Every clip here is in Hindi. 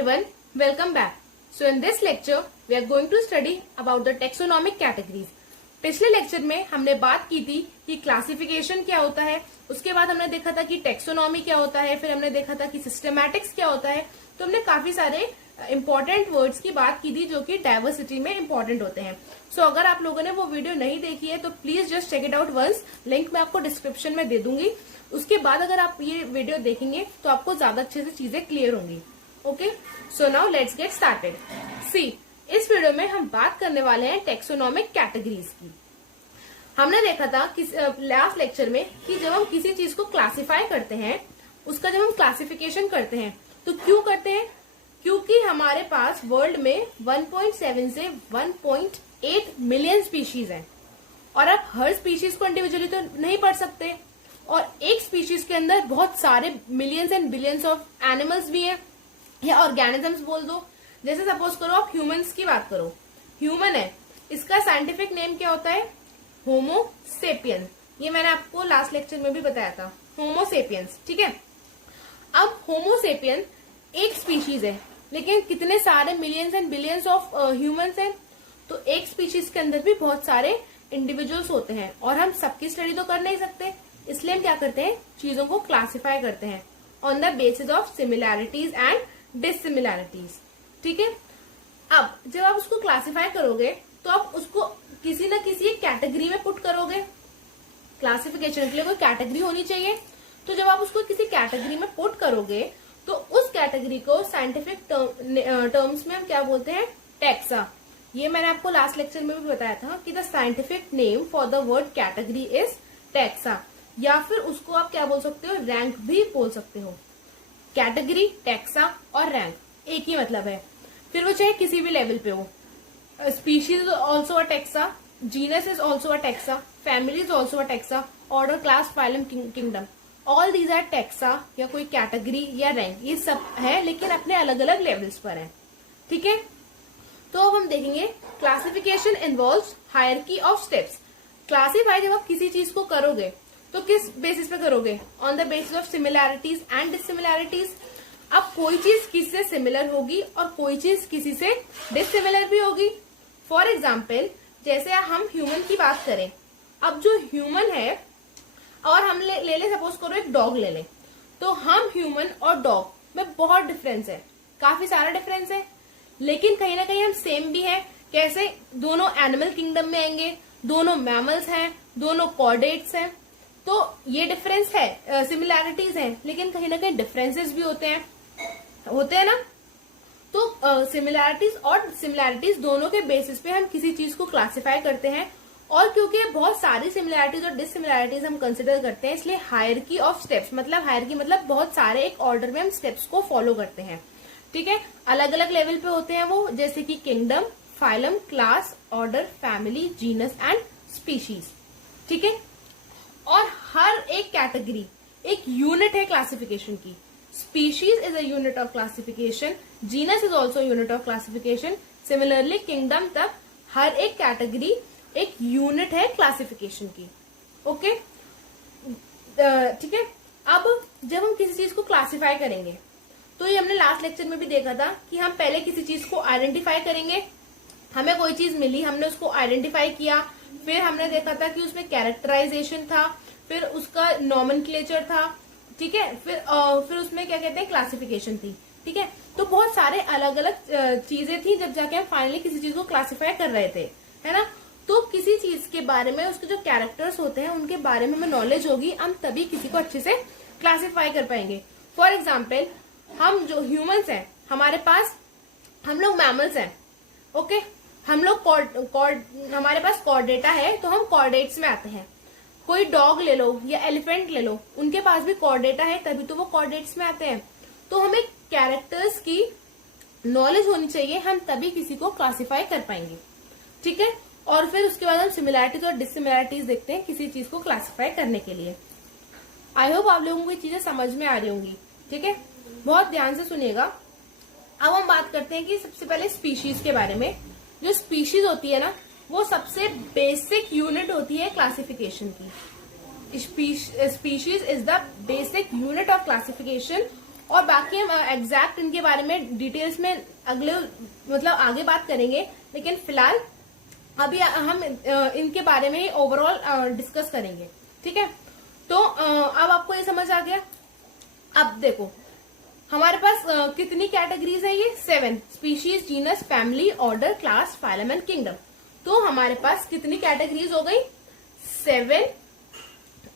everyone, welcome back. So in this lecture, we are going to study about the taxonomic categories. पिछले लेक्चर में हमने बात की थी कि क्लासिफिकेशन क्या होता है, उसके बाद हमने देखा था कि टेक्सोनॉमी क्या होता है, फिर हमने देखा था कि सिस्टमैटिक्स क्या होता है. तो हमने काफी सारे इंपॉर्टेंट वर्ड्स की बात की थी जो कि डाइवर्सिटी में इंपॉर्टेंट होते हैं. सो अगर आप लोगों ने वो वीडियो नहीं देखी है तो please just check it out once. Link मैं आपको डिस्क्रिप्शन में दे दूंगी. उसके बाद अगर आप ये वीडियो देखेंगे तो आपको ज्यादा अच्छे से चीजें क्लियर होंगी. Okay, so now let's get started. See, इस वीडियो में हम बात करने वाले हैं टेक्सोनॉमिक कैटेगरीज की. हमने देखा था कि लास्ट लेक्चर में कि जब हम किसी चीज को क्लासिफाई करते हैं, उसका जब हम क्लासिफिकेशन करते हैं तो क्यों करते हैं? क्योंकि हमारे पास वर्ल्ड में 1.7 से 1.8 मिलियन स्पीशीज हैं और आप हर स्पीशीज को इंडिविजुअली तो नहीं पढ़ सकते, और एक स्पीशीज के अंदर बहुत सारे millions and billions of animals भी हैं या ऑर्गेनिजम्स बोल दो. जैसे सपोज करो आप ह्यूमंस की बात करो. ह्यूमन है, इसका साइंटिफिक नेम क्या होता है? होमो सेपियंस. ये मैंने आपको लास्ट लेक्चर में भी बताया था, होमो सेपियंस. ठीक है, अब होमो सेपियन एक स्पीशीज है, लेकिन कितने सारे millions and billions of humans हैं. तो एक स्पीशीज के अंदर भी बहुत सारे इंडिविजुअल्स होते हैं और हम सबकी स्टडी तो कर नहीं सकते, इसलिए हम क्या करते हैं, चीजों को क्लासिफाई करते हैं on the basis of similarities and dissimilarities. ठीक है, अब जब आप उसको क्लासिफाई करोगे तो आप उसको किसी न किसी एक कैटेगरी में पुट करोगे. क्लासिफिकेशन के लिए कोई कैटेगरी होनी चाहिए. तो जब आप उसको किसी कैटेगरी में पुट करोगे तो उस कैटेगरी को साइंटिफिक टर्म्स में हम क्या बोलते हैं? टैक्सा. ये मैंने आपको लास्ट लेक्चर में भी बताया था कि the scientific name for the word category is taxa, या फिर उसको आप क्या बोल सकते हो? रैंक भी बोल सकते हो. कैटेगरी, टैक्सा और रैंक एक ही मतलब है, फिर वो चाहे किसी भी लेवल पे हो. Species also a taxa, genus is also a taxa, family is also a taxa, order, class, phylum, kingdom, all these are taxa या कोई कैटेगरी या रैंक. ये सब है लेकिन अपने अलग अलग लेवल्स पर है. ठीक है, तो अब हम देखेंगे classification involves hierarchy of steps. Classify जब आप किसी चीज को करोगे तो किस बेसिस पे करोगे? On the basis of similarities and dissimilarities. अब कोई चीज किसी से सिमिलर होगी और कोई चीज किसी से डिससिमिलर भी होगी. फॉर एग्जाम्पल, जैसे हम ह्यूमन की बात करें. अब जो ह्यूमन है और हम ले ले सपोज करो एक डॉग ले लें, तो हम ह्यूमन और डॉग में बहुत डिफरेंस है, काफी सारा डिफरेंस है, लेकिन कहीं ना कहीं हम सेम भी है. कैसे? दोनों एनिमल किंगडम में आएंगे, दोनों मैमल्स हैं, दोनों कॉर्डेट्स हैं. तो ये डिफरेंस है, सिमिलैरिटीज हैं, लेकिन कहीं ना कहीं डिफरेंसेस भी होते हैं ना. तो सिमिलैरिटीज और सिमिलैरिटीज दोनों के बेसिस पे हम किसी चीज को क्लासिफाई करते हैं, और क्योंकि बहुत सारी सिमिलैरिटीज और डिससिमिलैरिटीज हम कंसिडर करते हैं, इसलिए हायरार्की ऑफ स्टेप्स, मतलब हायरार्की मतलब बहुत सारे एक ऑर्डर में हम स्टेप्स को फॉलो करते हैं. ठीक है, अलग अलग लेवल पे होते हैं वो, जैसे कि kingdom, phylum, class, order, family, genus and species. ठीक है, और हर एक कैटेगरी एक यूनिट है क्लासिफिकेशन की. Species is a unit of classification, genus is also unit of classification. Similarly kingdom तक हर एक कैटेगरी एक यूनिट है क्लासिफिकेशन की. ओके, ठीक है. अब जब हम किसी चीज को क्लासिफाई करेंगे तो ये हमने लास्ट लेक्चर में भी देखा था कि हम पहले किसी चीज को आइडेंटिफाई करेंगे. हमें कोई चीज मिली, हमने उसको आइडेंटिफाई किया, फिर हमने देखा था कि उसमें कैरेक्टराइजेशन था, फिर उसका नॉमेनक्लेचर था. ठीक है, फिर उसमें क्या कहते हैं, क्लासिफिकेशन थी. ठीक है, तो बहुत सारे अलग अलग चीजें थी जब जाके हम फाइनली किसी चीज को क्लासिफाई कर रहे थे, है ना. तो किसी चीज के बारे में, उसके जो कैरेक्टर्स होते हैं उनके बारे में हमें नॉलेज होगी, हम तभी किसी को अच्छे से क्लासिफाई कर पाएंगे. फॉर एग्जाम्पल, हम जो ह्यूमंस हैं, हमारे पास, हम लोग मैमल्स हैं. ओके, हम लोग हमारे पास कॉर्डेटा है तो हम कॉर्डेट्स में आते हैं. कोई डॉग ले लो या एलिफेंट ले लो, उनके पास भी कॉर्डेटा है तभी तो वो कॉर्डेट्स में आते हैं. तो हमें कैरेक्टर्स की नॉलेज होनी चाहिए, हम तभी किसी को क्लासिफाई कर पाएंगे. ठीक है, और फिर उसके बाद हम सिमिलैरिटीज और डिससिमिलैरिटीज देखते हैं किसी चीज को क्लासिफाई करने के लिए. आई होप आप लोगों को ये चीजें समझ में आ रही होंगी. ठीक है, बहुत ध्यान से सुनिएगा. अब हम बात करते हैं कि सबसे पहले स्पीशीज के बारे में. जो स्पीशीज होती है ना, वो सबसे बेसिक यूनिट होती है क्लासिफिकेशन की. Species is the basic unit of classification और बाकी हम एग्जैक्ट इनके बारे में डिटेल्स में अगले मतलब आगे बात करेंगे, लेकिन फिलहाल अभी हम इनके बारे में ही ओवरऑल डिस्कस करेंगे। ठीक है, तो अब आपको ये समझ आ गया। अब देखो हमारे पास कितनी कैटेगरीज है, ये 7, species, genus, family, order, class, phylum and kingdom. तो हमारे पास कितनी कैटेगरीज हो गई, 7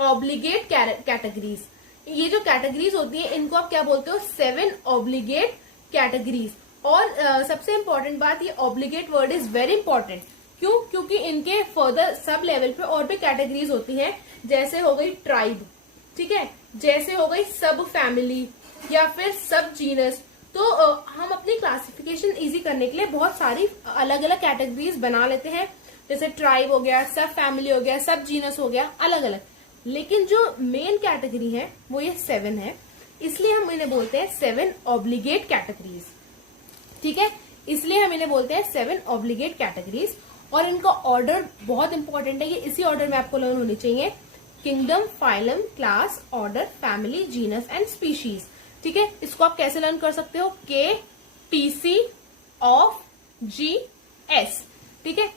ऑब्लिगेट कैटेगरीज। ये जो कैटेगरीज होती है इनको आप क्या बोलते हो, 7 ऑब्लिगेट कैटेगरीज। और सबसे इंपॉर्टेंट बात, ये obligate word is very important. क्यों? क्योंकि इनके फर्दर सब लेवल पे और भी कैटेगरीज होती हैं, जैसे हो गई ट्राइब, ठीक है, जैसे हो गई सब फैमिली या फिर सब जीनस। तो हम अपनी क्लासिफिकेशन इजी करने के लिए बहुत सारी अलग अलग कैटेगरीज बना लेते हैं, जैसे ट्राइब हो गया, सब फैमिली हो गया, सब जीनस हो गया, अलग अलग। लेकिन जो मेन कैटेगरी है वो ये 7 है, इसलिए हम इन्हें बोलते हैं 7 ऑब्लिगेट कैटेगरीज। ठीक है, इसलिए हम इन्हें बोलते हैं 7 ऑब्लिगेट कैटेगरीज। और इनका ऑर्डर बहुत इंपॉर्टेंट है, ये इसी ऑर्डर में आपको लर्न होनी चाहिए, kingdom, phylum, class, order, family, genus and species. ठीक है, इसको आप कैसे लर्न कर सकते हो, KPC ऑफ GS। ठीक है,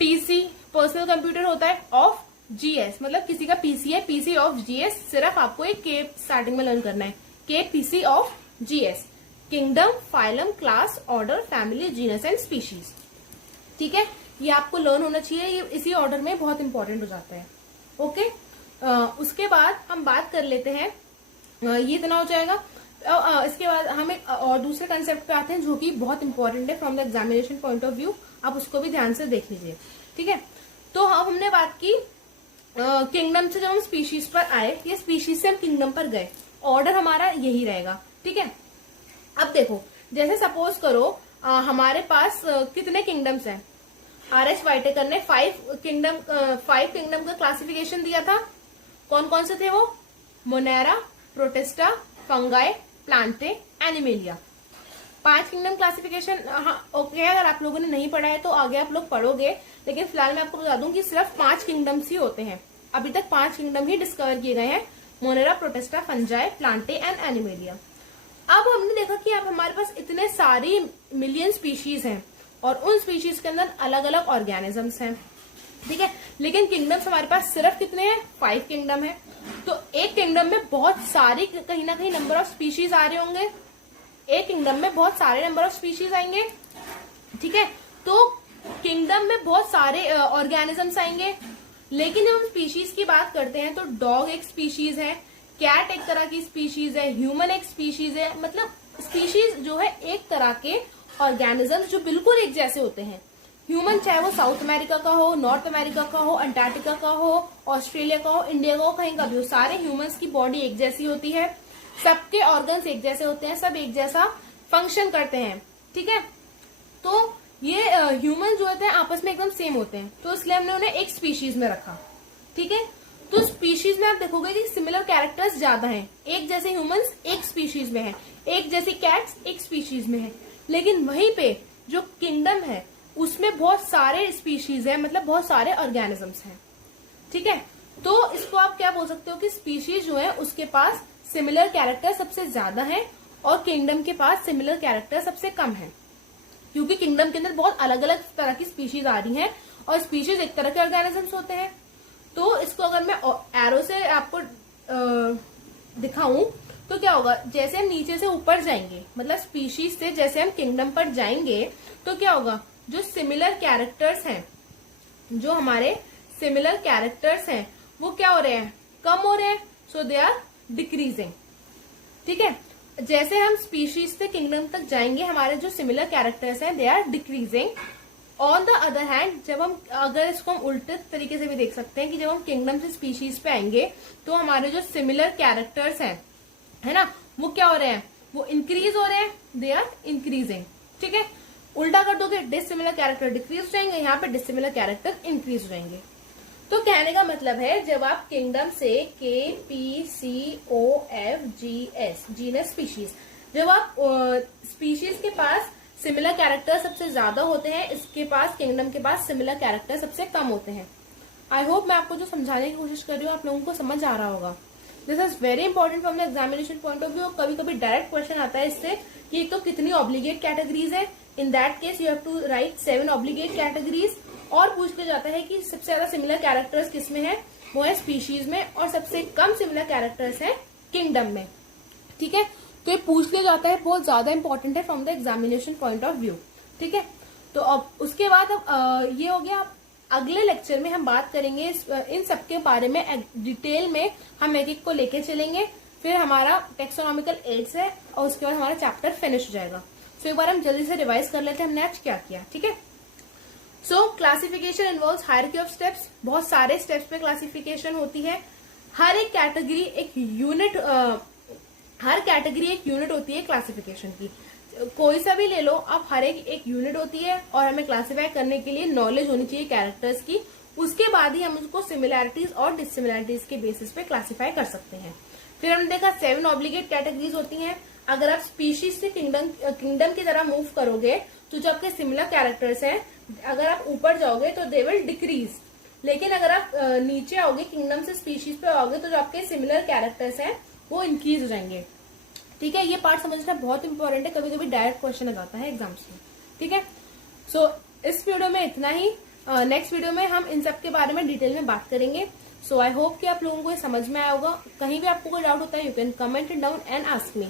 PC पर्सनल कंप्यूटर होता है, ऑफ GS मतलब किसी का PC है, PC ऑफ GS। सिर्फ आपको एक K स्टार्टिंग में लर्न करना है, KPC of GS, kingdom, phylum, class, order, family, genus and species. ठीक है, ये आपको लर्न होना चाहिए, ये इसी ऑर्डर में बहुत इंपॉर्टेंट हो जाता है। ओके, उसके बाद हम बात कर लेते हैं, ये इतना हो जाएगा। इसके बाद हम एक और दूसरे कंसेप्ट पे आते हैं जो कि बहुत इंपॉर्टेंट है from the examination point of view, आप उसको भी ध्यान से देख लीजिए। ठीक है, तो हमने बात की किंगडम से, जब हम स्पीशीज पर आए, ये स्पीशीज से हम किंगडम पर गए, ऑर्डर हमारा यही रहेगा। ठीक है, अब देखो जैसे सपोज करो हमारे पास कितने किंगडम्स हैं, RH वाइटेकर ने 5 किंगडम का क्लासिफिकेशन दिया था। कौन कौन से थे वो, Monera, protista, fungi, Plantae, animalia. 5 kingdom classification. हाँ ओके, अगर आप लोगों ने नहीं पढ़ा है तो आगे आप लोग पढ़ोगे, लेकिन फिलहाल मैं आपको बता दूं कि सिर्फ 5 किंगडम्स ही होते हैं। अभी तक 5 किंगडम ही डिस्कवर किए गए हैं, Monera, protista, fungi, Plantae and animalia. अब हमने देखा कि अब हमारे पास इतने सारी मिलियन स्पीशीज हैं और उन स्पीशीज के अंदर अलग अलग ऑर्गेनिजम्स हैं। ठीक है, लेकिन किंगडम्स हमारे पास सिर्फ कितने हैं, 5 किंगडम है। तो एक किंगडम में बहुत सारी कहीं ना कहीं नंबर ऑफ स्पीशीज आ रहे होंगे, एक किंगडम में बहुत सारे नंबर ऑफ स्पीशीज आएंगे। ठीक है, तो किंगडम में बहुत सारे ऑर्गेनिजम्स आएंगे। लेकिन जब हम स्पीशीज की बात करते हैं तो डॉग एक स्पीशीज है, कैट एक तरह की स्पीशीज है, ह्यूमन एक स्पीशीज है। मतलब स्पीशीज जो है एक तरह के ऑर्गेनिजम्स जो बिल्कुल एक जैसे होते हैं। ह्यूमन चाहे वो साउथ अमेरिका का हो, नॉर्थ अमेरिका का हो, अंटार्कटिका का हो, ऑस्ट्रेलिया का हो, इंडिया का हो, कहीं का भी हो, सारे ह्यूमंस की बॉडी एक जैसी होती है, सबके ऑर्गन्स एक जैसे होते हैं, सब एक जैसा फंक्शन करते हैं। ठीक है, तो ये ह्यूमन जो होते हैं आपस में एकदम सेम होते हैं, तो इसलिए हमने उन्हें एक स्पीशीज में रखा। ठीक है, तो स्पीशीज में आप देखोगे कि सिमिलर कैरेक्टर्स ज्यादा हैं, एक जैसे ह्यूमंस एक स्पीशीज में है, एक जैसी कैट्स एक स्पीशीज में है। लेकिन वहीं पे जो किंगडम है उसमें बहुत सारे स्पीशीज है, मतलब बहुत सारे ऑर्गेनिजम्स हैं। ठीक है, तो इसको आप क्या बोल सकते हो कि स्पीशीज जो है उसके पास सिमिलर कैरेक्टर सबसे ज्यादा है और किंगडम के पास सिमिलर कैरेक्टर सबसे कम है, क्योंकि किंगडम के अंदर बहुत अलग अलग तरह की स्पीशीज आ रही हैं और स्पीशीज एक तरह के ऑर्गेनिजम्स होते हैं। तो इसको अगर मैं एरो से आपको दिखाऊं तो क्या होगा, जैसे हम नीचे से ऊपर जाएंगे, मतलब स्पीशीज से जैसे हम किंगडम पर जाएंगे तो क्या होगा, जो सिमिलर कैरेक्टर्स हैं, जो हमारे सिमिलर कैरेक्टर्स हैं वो क्या हो रहे हैं, कम हो रहे हैं, सो दे आर डिक्रीजिंग। ठीक है, जैसे हम स्पीशीज से किंगडम तक जाएंगे हमारे जो सिमिलर कैरेक्टर्स हैं they are decreasing. On the other hand जब हम अगर इसको हम उल्टे तरीके से भी देख सकते हैं कि जब हम किंगडम से स्पीशीज पे आएंगे तो हमारे जो सिमिलर कैरेक्टर्स हैं, है ना, वो क्या हो रहे हैं, वो इंक्रीज हो रहे हैं, दे आर इंक्रीजिंग। ठीक है, उल्टा कर दोगे डिसिमिलर कैरेक्टर डिक्रीज हो जाएंगे, यहाँ पे डिसिमिलर कैरेक्टर इंक्रीज हो जाएंगे। तो कहने का मतलब है जब आप किंगडम से KPCOFGS जीनस स्पीशीज, जब आप स्पीशीज के पास सिमिलर कैरेक्टर सबसे ज्यादा होते हैं, इसके पास किंगडम के पास सिमिलर कैरेक्टर सबसे कम होते हैं। आई होप मैं आपको जो समझाने की कोशिश कर रही हूँ आप लोगों को समझ आ रहा होगा। This is very important from the examination point of view. कभी कभी डायरेक्ट क्वेश्चन आता है इससे कि एक तो कितनी ऑब्लिगेट कैटेगरीज है, in that case you have to write 7 obligate categories. और पूछ के जाता है कि सबसे ज्यादा सिमिलर कैरेक्टर्स किसमें है, वो है स्पीशीज में, और सबसे कम सिमिलर कैरेक्टर्स है किंगडम में। ठीक है, तो ये पूछ लिया जाता है, बहुत ज्यादा इंपॉर्टेंट है from the examination point of view. ठीक है, तो अब उसके बाद अब ये हो गया। अगले लेक्चर में हम बात करेंगे इन सब के बारे में डिटेल में, हम एक एक को लेके चलेंगे। फिर हमारा टेक्सोनॉमिकल एड्स है और उसके बाद हमारा चैप्टर फिनिश हो जाएगा। सो एक बार हम जल्दी से रिवाइज कर लेते हैं हमने आज क्या किया। ठीक है, सो classification involves hierarchy of steps. बहुत सारे स्टेप्स पे क्लासिफिकेशन होती है। हर एक कैटेगरी एक यूनिट, हर कैटेगरी एक यूनिट होती है क्लासिफिकेशन की। कोई सा भी ले लो आप, हर एक यूनिट होती है और हमें क्लासिफाई करने के लिए नॉलेज होनी चाहिए कैरेक्टर्स की। उसके बाद ही हम उसको सिमिलैरिटीज और डिससिमिलैरिटीज के बेसिस पे क्लासिफाई कर सकते हैं। फिर हमने देखा 7 ऑब्लिगेट कैटेगरीज होती हैं। अगर आप स्पीशीज से किंगडम की तरह मूव करोगे तो जो आपके सिमिलर कैरेक्टर्स हैं, अगर आप ऊपर जाओगे तो दे विल डिक्रीज, लेकिन अगर आप नीचे आओगे किंगडम से स्पीशीज पे आओगे तो जो आपके सिमिलर कैरेक्टर्स हैं वो इंक्रीज हो जाएंगे। ठीक है, ये पार्ट समझना बहुत इंपॉर्टेंट है, कभी कभी डायरेक्ट क्वेश्चन आ जाता है एग्जाम्स में। ठीक है, सो इस वीडियो में इतना ही। नेक्स्ट वीडियो में हम इन सब के बारे में डिटेल में बात करेंगे। सो आई होप कि आप लोगों को ये समझ में आया होगा। कहीं भी आपको कोई डाउट होता है, you can comment it down and ask me.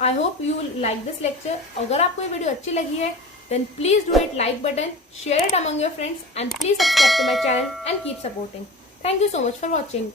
I hope you like this lecture. अगर आपको ये वीडियो अच्छी लगी है then please do it like button, share it among your friends and please subscribe to my channel and keep supporting. Thank you so much for watching.